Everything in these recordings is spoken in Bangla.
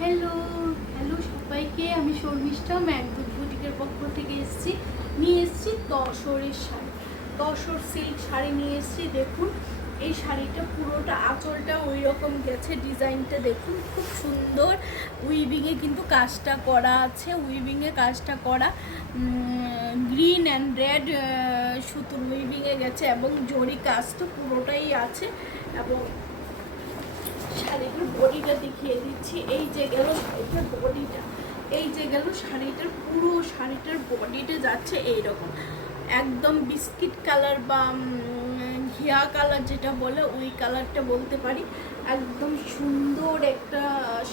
হ্যালো হ্যালো সবাইকে, আমি শর্মিষ্ঠা ম্যাকবুক বুটিকের পক্ষ থেকে নিয়ে এসেছি তসরের শাড়ি। তসর সিল্ক শাড়ি নিয়ে এসেছি। দেখুন এই শাড়িটা পুরোটা আঁচলটা ওই রকম গেছে, ডিজাইনটা দেখুন খুব সুন্দর। উইভিংয়ে কিন্তু কাজটা করা আছে, উইভিংয়ে কাজটা করা, গ্রিন অ্যান্ড রেড সুতোর উইভিংয়ে গেছে এবং জরি কাজ তো পুরোটাই আছে। এবং শাড়িটার বডিটা দেখিয়ে দিচ্ছি। এই যে গেল শাড়িটার বডিটা, এই যে গেল শাড়িটার পুরো শাড়িটার বডিটা যাচ্ছে এইরকম একদম বিস্কিট কালার বা ঘিয়া কালার যেটা বলে ওই কালারটা বলতে পারি। একদম সুন্দর একটা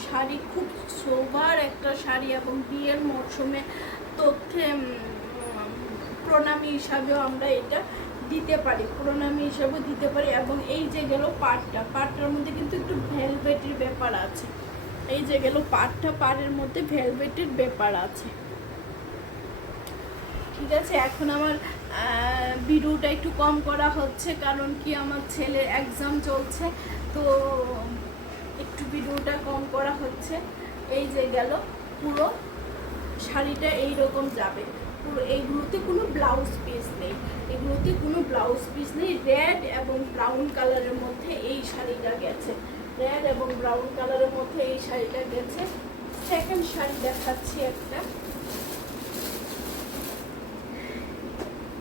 শাড়ি, খুব সোবার একটা শাড়ি এবং বিয়ের মরশুমে তথ্যে প্রণামী হিসাবেও আমরা এটা দিতে পারি, প্রণামী হিসাবেও দিতে পারি। এবং এই যে গেল পাটটার মধ্যে কিন্তু একটু ভেলভেটের ব্যাপার আছে। এই যে গেল পাড়ের মধ্যে ভেলভেটের ব্যাপার আছে। ঠিক আছে, এখন আমার ভিডিওটা একটু কম করা হচ্ছে, কারণ কি আমার ছেলের এক্সাম চলছে, তো একটু ভিডিওটা কম করা হচ্ছে। এই যে গেল পুরো শাড়িটা এইরকম যাবে। পুরো এইগুলোতে কোনো ব্লাউজ পিস নেই, এগুলোতে কোনো ব্লাউজ পিস নেই। রেড এবং ব্রাউন কালারের মধ্যে এই শাড়িটা গেছে, রেড এবং ব্রাউন কালারের মধ্যে এই শাড়িটা গেছে। সেকেন্ড শাড়ি দেখাচ্ছি একটা,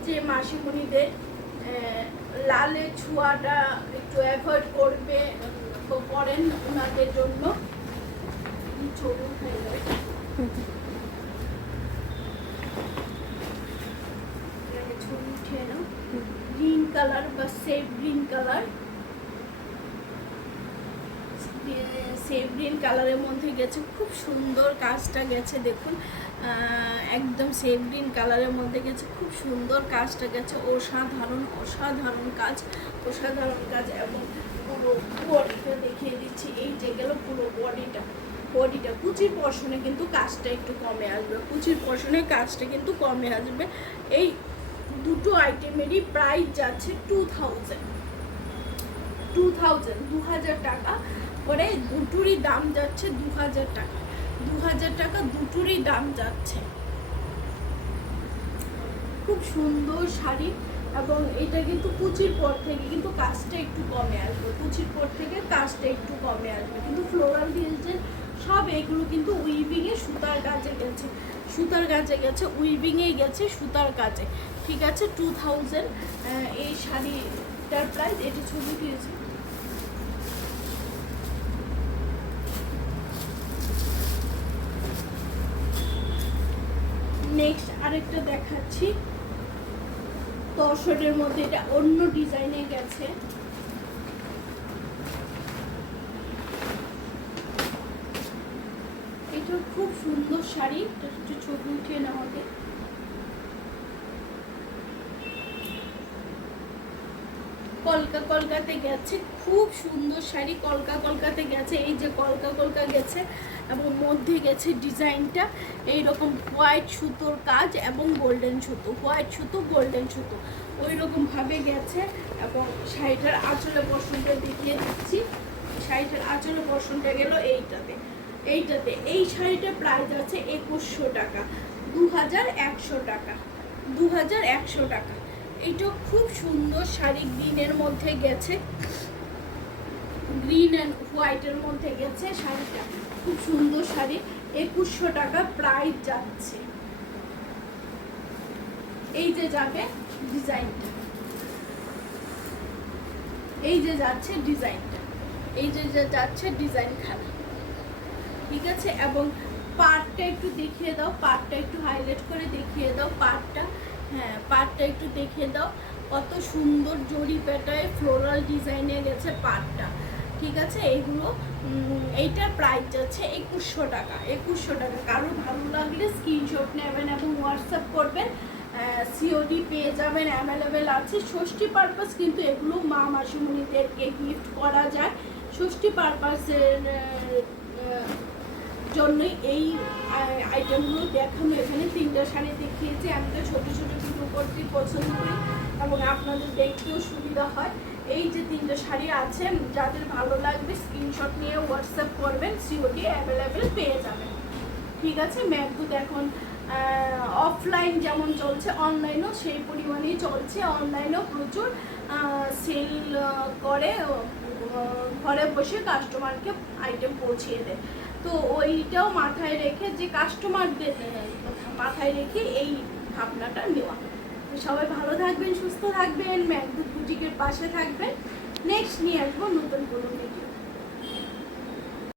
যে মাসিমণিদের লালের ছোঁয়াটা একটু অ্যাভয়েড করবে করেন ওনাদের জন্য। চলুন হয়ে যাবে গ্রিন কালার বা save green colour, save green কালারের মধ্যে গেছে, খুব সুন্দর কাজটা গেছে। দেখুন একদম সেভ গ্রিন কালারের মধ্যে গেছে, খুব সুন্দর কাজটা গেছে। অসাধারণ অসাধারণ কাজ, অসাধারণ কাজ। এবং পুরো বডিটা দেখিয়ে দিচ্ছি। এই যে গেল পুরো বডিটা কুচির পশনে কিন্তু কাজটা একটু কমে আসবে, কুচির পশনে কাজটা কিন্তু কমে আসবে। এই দুটো আইটেমেরই প্রাইস যাচ্ছে 2000 টাকা করে। দুটোরই দাম যাচ্ছে 2000 টাকা, 2000 টাকা দুটোরই দাম যাচ্ছে। খুব সুন্দর শাড়ি। এবং এটা কিন্তু কুচির পর থেকে কিন্তু কাজটা একটু কমে আসবে, কুচির পর থেকে কাজটা একটু কমে আসবে। কিন্তু ফ্লোরাল ডিজাইন সব এগুলো কিন্তু উইভিংয়ে সুতার কাজে গেছে, সুতার কাজে গেছে, উইভিংয়ে গেছে সুতার কাজে। ঠিক আছে, 2000 এই শাড়িটার প্রাইস। এটা ছবি দিয়েছে। নেক্সট আরেকটা দেখাচ্ছি তসরের মধ্যে, এটা অন্য ডিজাইনে গেছে। এটা খুব সুন্দর শাড়ি, একটু ছবি উঠিয়ে নেওয়া হবে। কলকাতে গেছে, খুব সুন্দর শাড়ি। কলকাতে গেছে, এই যে কলকা গেছে এবং মধ্যে গেছে ডিজাইনটা এইরকম হোয়াইট সুতোর কাজ এবং গোল্ডেন সুতো, হোয়াইট সুতো গোল্ডেন সুতো ওই রকমভাবে গেছে। এবং শাড়িটার আঁচলে বসনটা দেখিয়ে দিচ্ছি। শাড়িটার আঁচলে বসনটা গেল এইটাতে। এই শাড়িটার প্রাইস আছে 2100 টাকা, 2100 টাকা, 2100 টাকা। এটা খুব সুন্দর শাড়ি, গ্রিনের মধ্যে গেছে, গ্রিন অ্যান্ড হোয়াইটের মধ্যে গেছে শাড়িটা। খুব সুন্দর শাড়ি, 2100 টাকা প্রাইস যাচ্ছে। এই যে যাবে ডিজাইনটা, এই যে যাচ্ছে ডিজাইনটা, এই যে যাচ্ছে ডিজাইন খানা। ঠিক আছে, এবং পাড়টা একটু দেখিয়ে দাও, পাড়টা একটু হাইলাইট করে দেখিয়ে দাও পাড়টা। হ্যাঁ, পাড়টা একটু দেখিয়ে দাও, কত সুন্দর জরি পেটায় ফ্লোরাল ডিজাইনে গেছে পাড়টা। ঠিক আছে, এইগুলো এইটার প্রাইস যাচ্ছে 2100 টাকা, 2100 টাকা। কারো ভালো লাগলে স্ক্রিনশট নেবেন এবং হোয়াটসঅ্যাপ করবেন, সিওডি পেয়ে যাবেন, অ্যাভেলেবেল আছে। ষষ্ঠী পারপাস কিন্তু এগুলো মা মাসিমণিদেরকে গিফট করা যায়, ষষ্ঠী পারপাসের জন্যই এই আইটেমগুলো দেখানো। এখানে 3টা শাড়ি দেখিয়েছি। আমি তো ছোটো ভিডিও করতে পছন্দ করি এবং আপনাদের দেখতেও সুবিধা হয়, এই যে 3টে শাড়ি আছে, যাদের ভালো লাগবে স্ক্রিনশট নিয়ে হোয়াটসঅ্যাপ করবেন, সিওডি অ্যাভেলেবেল পেয়ে যাবেন। ঠিক আছে, মেঘদূত এখন অফলাইন যেমন চলছে অনলাইনও সেই পরিমাণেই চলছে। অনলাইনেও প্রচুর সেল করে, ঘরে বসে কাস্টমারকে আইটেম পৌঁছিয়ে দেয়। তো ওইটাও মাথায় রেখে, যে কাস্টমারদের মাথায় রেখে এই ভাবনাটা নেওয়া। সবাই ভালো থাকবেন, সুস্থ থাকবেন, মেঘদূত বুটিকের পাশে থাকবেন। নেক্সট নিয়ে আসবো নতুন কোনো ভিডিও।